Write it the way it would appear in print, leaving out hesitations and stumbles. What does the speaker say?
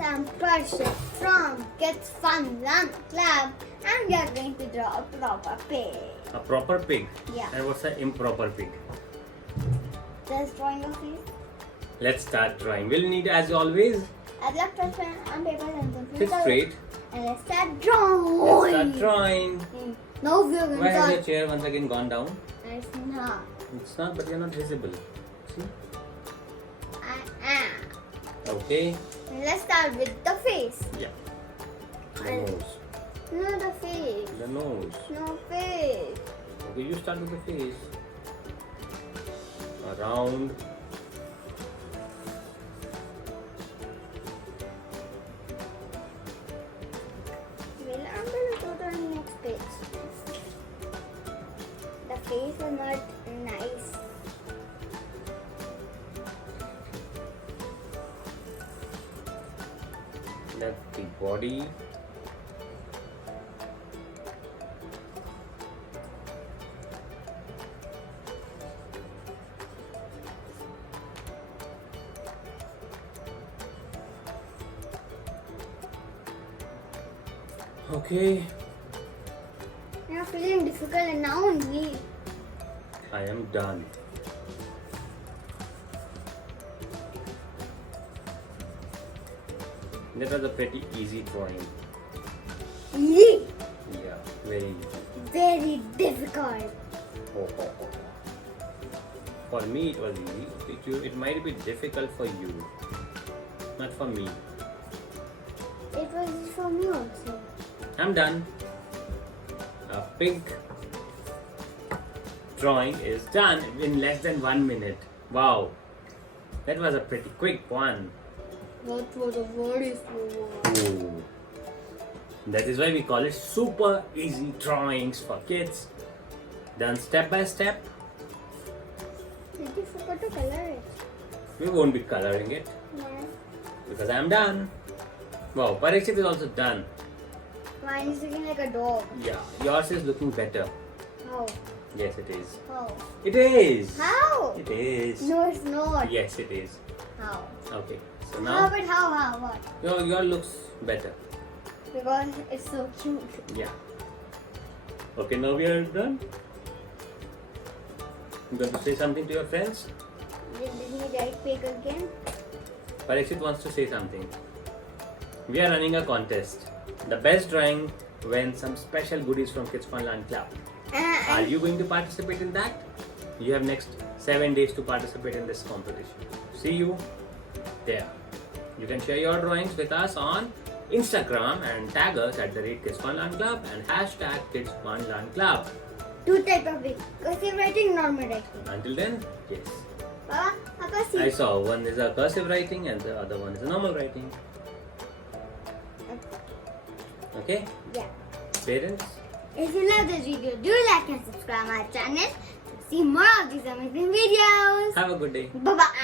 I'm Parshit from Kids Fun Run Club, and we are going to draw a proper pig. A proper pig? Yeah. And what's an improper pig? Just drawing a face. Let's start drawing. We'll need, as always, I'd like to pen and paper and sit straight. And let's start drawing. Let's start drawing. Now we are going Why to has your start. chair once again gone down? It's not. It's not, but you're not visible. See? I am. Okay. Let's start with the face. Yeah. The And- nose. No, the face. The nose. No face. Okay, you start with the face. Around. Well, I'm going to go to the next page. The face is not nice. That's the body. Okay, You're feeling difficult now only. I am done. That was a pretty easy drawing. Easy. Yeah, very easy. Very difficult. For me, it was easy. It might be difficult for you, not for me. It was for me also. I'm done. A pig drawing is done in less than 1 minute. Wow, that was a pretty quick one. What was a very slow one? Ooh. That is why we call it super easy drawings for kids. Done step by step. Did you forget to color it? We won't be coloring it Yeah. because I'm done. Wow, Parikshit is also done. Mine is looking like a dog. Yeah, yours is looking better. How? Yes, it is. How? It is. How? It is. No, it's not. Yes, it is. How? Okay, so How? now But how? What? your looks better. Because it's so cute. Yeah. Okay, now we are done. You going to say something to your friends? Did he write pig again? Parikshit wants to say something. We are running a contest. The best drawing wins some special goodies from Kids Fun Land Club. Are you going to participate in that? You have next 7 days to participate in this competition. See you there. You can share your drawings with us on Instagram and tag us at @Kids Fun Land Club and hashtag Kids Fun Land Club. Two type of pig. Cursive writing, normal writing. Until then, yes. Papa, Papa, see. I saw one is a cursive writing and the other one is a normal writing. Okay? Yeah. Parents? If you love this video, do like and subscribe my channel to see more of these amazing videos. Have a good day. Bye bye.